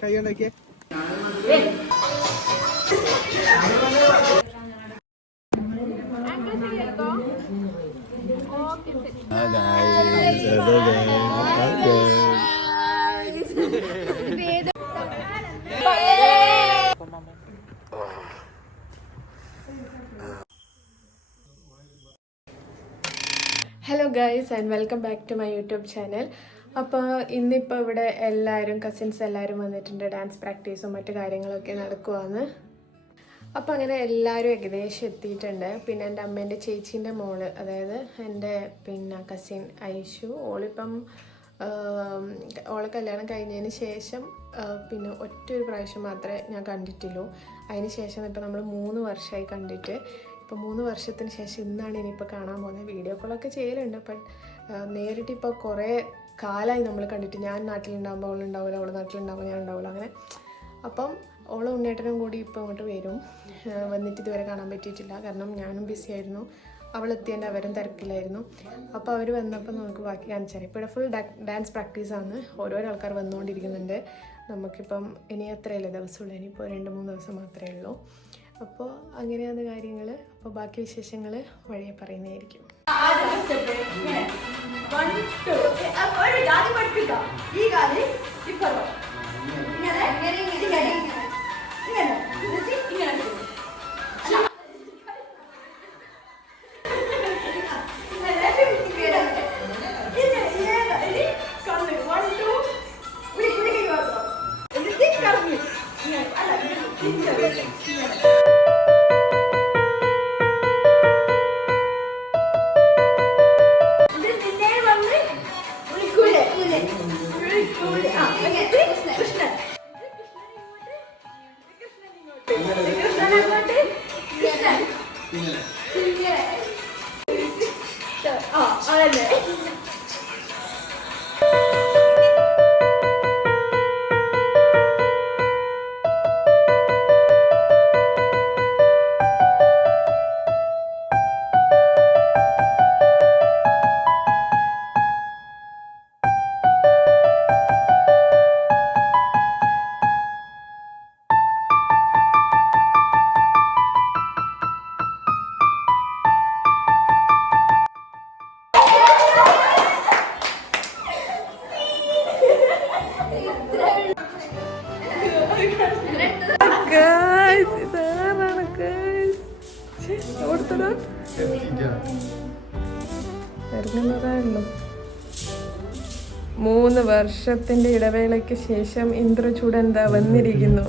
കൈ ഉണ്ടാക്കിയേ. Hello guys and welcome back to my YouTube channel. അപ്പോൾ ഇന്നിപ്പോൾ ഇവിടെ എല്ലാവരും കസിൻസ് എല്ലാവരും വന്നിട്ടുണ്ട്. ഡാൻസ് പ്രാക്ടീസും മറ്റു കാര്യങ്ങളൊക്കെ നടക്കുവാണ്. അപ്പോൾ അങ്ങനെ എല്ലാവരും ഏകദേശം എത്തിയിട്ടുണ്ട്. പിന്നെ എൻ്റെ അമ്മേൻ്റെ ചേച്ചീൻ്റെ മോള്, അതായത് എൻ്റെ കസിൻ ഐഷു, ഓളെ കല്യാണം കഴിഞ്ഞതിന് ശേഷം ഒറ്റൊരു പ്രാവശ്യം മാത്രമേ ഞാൻ കണ്ടിട്ടുള്ളൂ. അതിന് ശേഷം ഇപ്പോൾ നമ്മൾ 3 വർഷമായി കണ്ടിട്ട്. ഇപ്പോൾ 3 വർഷത്തിന് ശേഷം ഇന്നാണ് ഇനിയിപ്പോൾ കാണാൻ പോകുന്നത്. വീഡിയോ കോളൊക്കെ ചെയ്യലുണ്ട്, ബട്ട് നേരിട്ട് ഇപ്പോൾ കുറേ കാലമായി നമ്മൾ കണ്ടിട്ട്. ഞാൻ നാട്ടിലുണ്ടാകുമ്പോൾ അവളുണ്ടാവില്ല, അവൾ നാട്ടിലുണ്ടാകുമ്പോൾ ഞാൻ ഉണ്ടാവില്ല, അങ്ങനെ. അപ്പം ഓളെ ഉണ്ണേട്ടനും കൂടി ഇപ്പോൾ ഇങ്ങോട്ട് വരും. വന്നിട്ട് ഇതുവരെ കാണാൻ പറ്റിയിട്ടില്ല, കാരണം ഞാനും ബിസി ആയിരുന്നു. അവളെത്തിയതിൻ്റെ അവരും തിരക്കിലായിരുന്നു. അപ്പോൾ അവർ വന്നപ്പോൾ നമുക്ക് ബാക്കി കാണിച്ചാൽ. ഇപ്പോൾ ഇവിടെ ഫുൾ ഡാൻസ് പ്രാക്ടീസാണ്. ഓരോരോ ആൾക്കാർ വന്നുകൊണ്ടിരിക്കുന്നുണ്ട്. നമുക്കിപ്പം ഇനി എത്രയല്ലേ ദിവസമുള്ളൂ, ഇനിയിപ്പോൾ 2-3 ദിവസം മാത്രമേ ഉള്ളൂ. അപ്പോൾ അങ്ങനെയാണ് കാര്യങ്ങൾ. അപ്പോൾ ബാക്കി വിശേഷങ്ങൾ വഴിയെ പറയുന്നതായിരിക്കും. ഇറങ്ങുന്നതായിരുന്നു. 3 വർഷത്തിന്റെ ഇടവേളയ്ക്ക് ശേഷം ഇന്ദ്രചൂട് എന്താ വന്നിരിക്കുന്നു.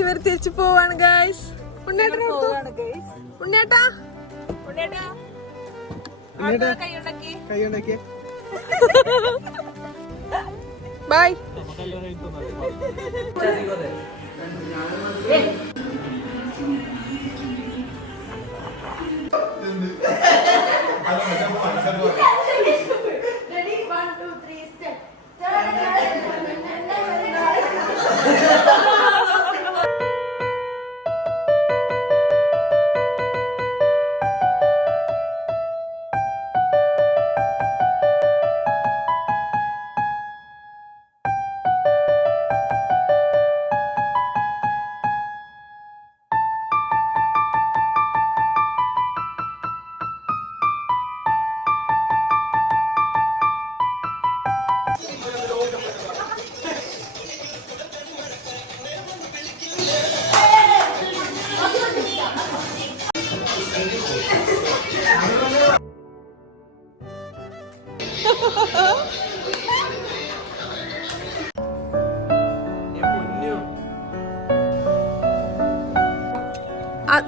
ഇവർ തിരിച്ചു പോവാണ് ഗൈസ്. ഉണ്ണേട്ടാ ബൈ.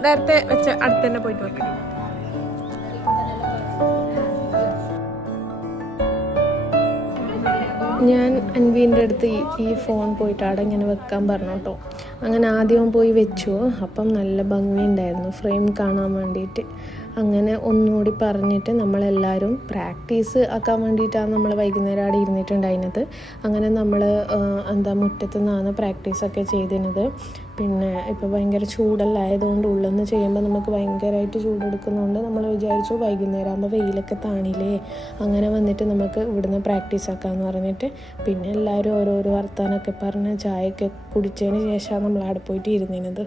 നേരത്തെ വെച്ച് അടുത്ത് തന്നെ പോയിട്ട് വെക്കണം. ഞാൻ അൻവീൻ്റെ അടുത്ത് ഈ ഫോൺ പോയിട്ട് അവിടെ ഇങ്ങനെ വെക്കാൻ പറഞ്ഞു കേട്ടോ. അങ്ങനെ ആദ്യം പോയി വെച്ചു. അപ്പം നല്ല ഭംഗിയുണ്ടായിരുന്നു ഫ്രെയിം കാണാൻ വേണ്ടിയിട്ട്. അങ്ങനെ ഒന്നുകൂടി പറഞ്ഞിട്ട് നമ്മളെല്ലാവരും പ്രാക്ടീസ് ആക്കാൻ വേണ്ടിയിട്ടാണ് നമ്മൾ വൈകുന്നേരം അവിടെ ഇരുന്നിട്ടുണ്ടായിരുന്നത്. അങ്ങനെ നമ്മൾ മുറ്റത്തു നിന്നാണ് പ്രാക്ടീസൊക്കെ ചെയ്തിരുന്നത്. പിന്നെ ഇപ്പോൾ ഭയങ്കര ചൂടല്ലായതുകൊണ്ട് ഉള്ളിൽ നിന്ന് ചെയ്യുമ്പോൾ നമുക്ക് ഭയങ്കരമായിട്ട് ചൂടെടുക്കുന്നതുകൊണ്ട് നമ്മൾ വിചാരിച്ചു വൈകുന്നേരം ആകുമ്പോൾ വെയിലൊക്കെ താണില്ലേ, അങ്ങനെ വന്നിട്ട് നമുക്ക് ഇവിടുന്ന് പ്രാക്ടീസ് ആക്കാമെന്ന് പറഞ്ഞിട്ട് പിന്നെ എല്ലാവരും ഓരോരോ വർത്താനമൊക്കെ പറഞ്ഞ് ചായയൊക്കെ കുടിച്ചതിന് ശേഷമാണ് നമ്മൾ അവിടെ പോയിട്ട് ഇരുന്നിരുന്നത്.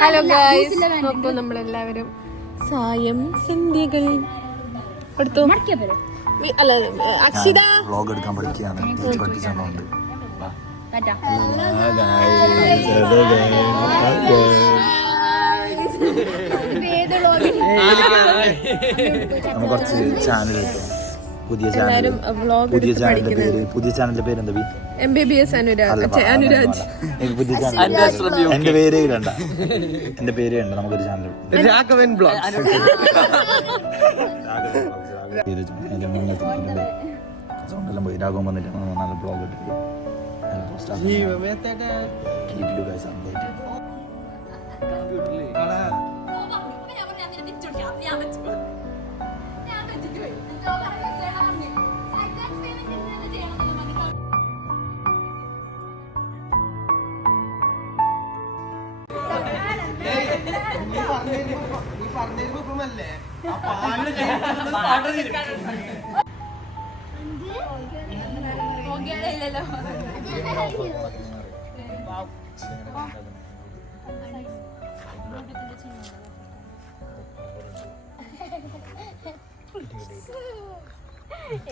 ഹലോ ഗൈസ്, അപ്പോൾ നമ്മളെല്ലാവരും സായം സന്ധ്യകൾ എടുത്തു. അല്ല അക്ഷിത വ്ലോഗ് എടുക്കാൻ പഠിക്കുകയാണ്. കുറച്ച് ചാനൽ പുതിയ ചാനലിന്റെ പേര് എന്താ? MBBS അനുരാജ്. എന്റെ പേര് കണ്ട, എന്റെ പേര് കണ്ട. നമുക്കൊരു ചാനൽ രാഘവൻ ബ്ലോഗ്സ്. പോയി രാഘവൻ വന്നിട്ട് നല്ല ബ്ലോഗ് ഇട്ടിട്ട് keep you guys updated.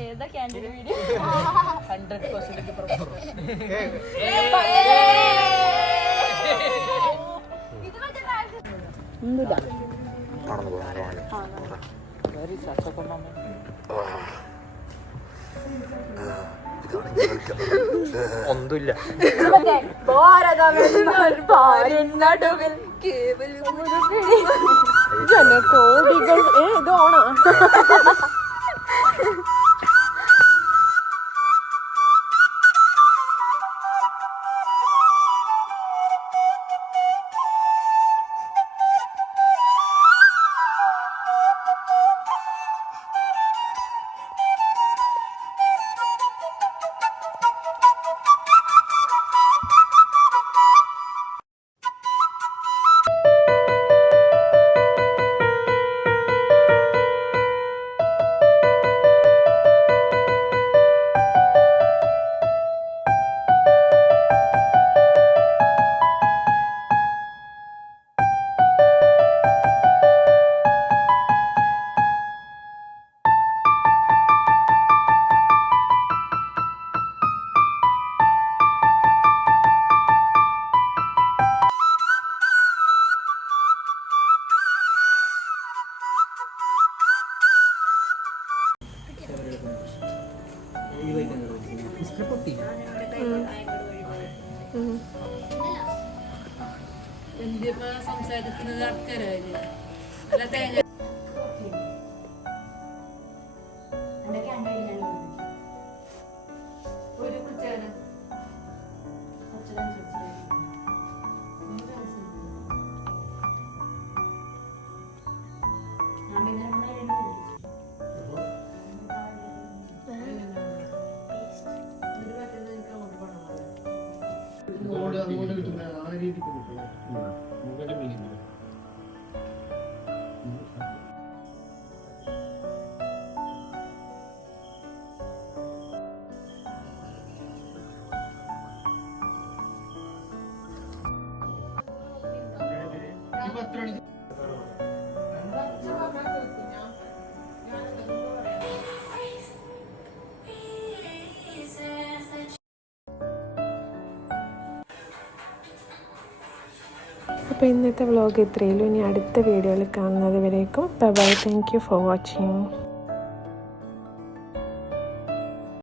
ഏതാ ക്യാൻഡിഡ് വീഡിയോ? 100% ഒന്നുമില്ല. കോടികൾ ഏതോണ സംസാരിക്കുന്നത് ആൾക്കാരായിരുന്നു അല്ല തേങ്ങ ഒരു കുച്ചാണ് അങ്ങോട്ട് കിട്ടുന്ന ആ രീതിക്ക് മുകളിൽ മീനില്ല. അപ്പോൾ ഇന്നത്തെ വ്ളോഗ് ഇത്രയുള്ളൂ. ഇനി അടുത്ത വീഡിയോയിൽ കാണുന്നത് വരേക്കും bye bye. Thank you for watching.